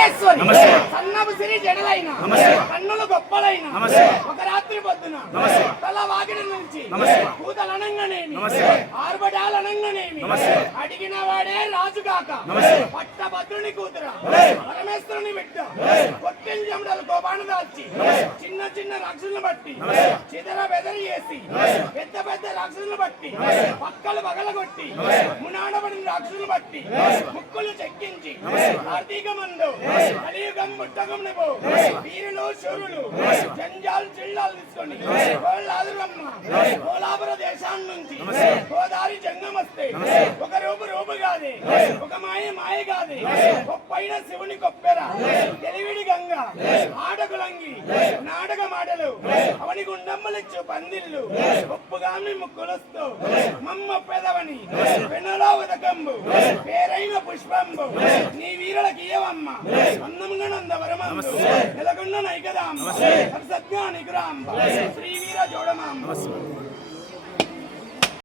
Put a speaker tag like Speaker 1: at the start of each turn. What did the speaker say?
Speaker 1: పరమేశ్వరి. సన్నపు సిరి జడలైన. కన్నులు గొప్పలైన. ఒక రాత్రి పొద్దున. తల వాకిడి నుంచి. ఆర్భటాలనంగానేమి
Speaker 2: నమస్తే.
Speaker 1: అడిగిన వాడే రాజు కాక. కూతుర. పరమేశ్వరుని బిడ్డ. కొట్టిన చెమటలు కోపాను దాల్చి. చిన్న చిన్న రక్షలను బట్టి. చిదర బెదరి చేసి. పెద్ద పెద్ద రక్షలను బట్టి. పక్కలు పగలగొట్టి. మునాడబడిన రక్షలను బట్టి. ముక్కులు చెక్కించి. కార్తీక మందు కలియుగం ముట్టగమునిపో వీరులు శూరులు. జంజాలు జిల్లాలు తీసుకొని. కోలాపుర దేశాన్ని నుంచి గోదావరి జంగమస్తే. ఒక రూపు రూపు కాదే కాదే గొప్పైన శివుని కొప్పెర తెలివిడి గంగ ఆడకులంగి నాటక మాటలు అవని గుండమ్మలిచ్చు పందిళ్ళు ఒప్పుగామి ముక్కులొస్తూ మమ్మ పెదవని పెనలో ఉదకంబు పేరైన పుష్పంబు నీ వీరులకి ఏవమ్మ? అందముగా నందవరమందు నెలకొండ నైకదాంబ సత్యానికురాంబ శ్రీ వీర జోడమాంబ.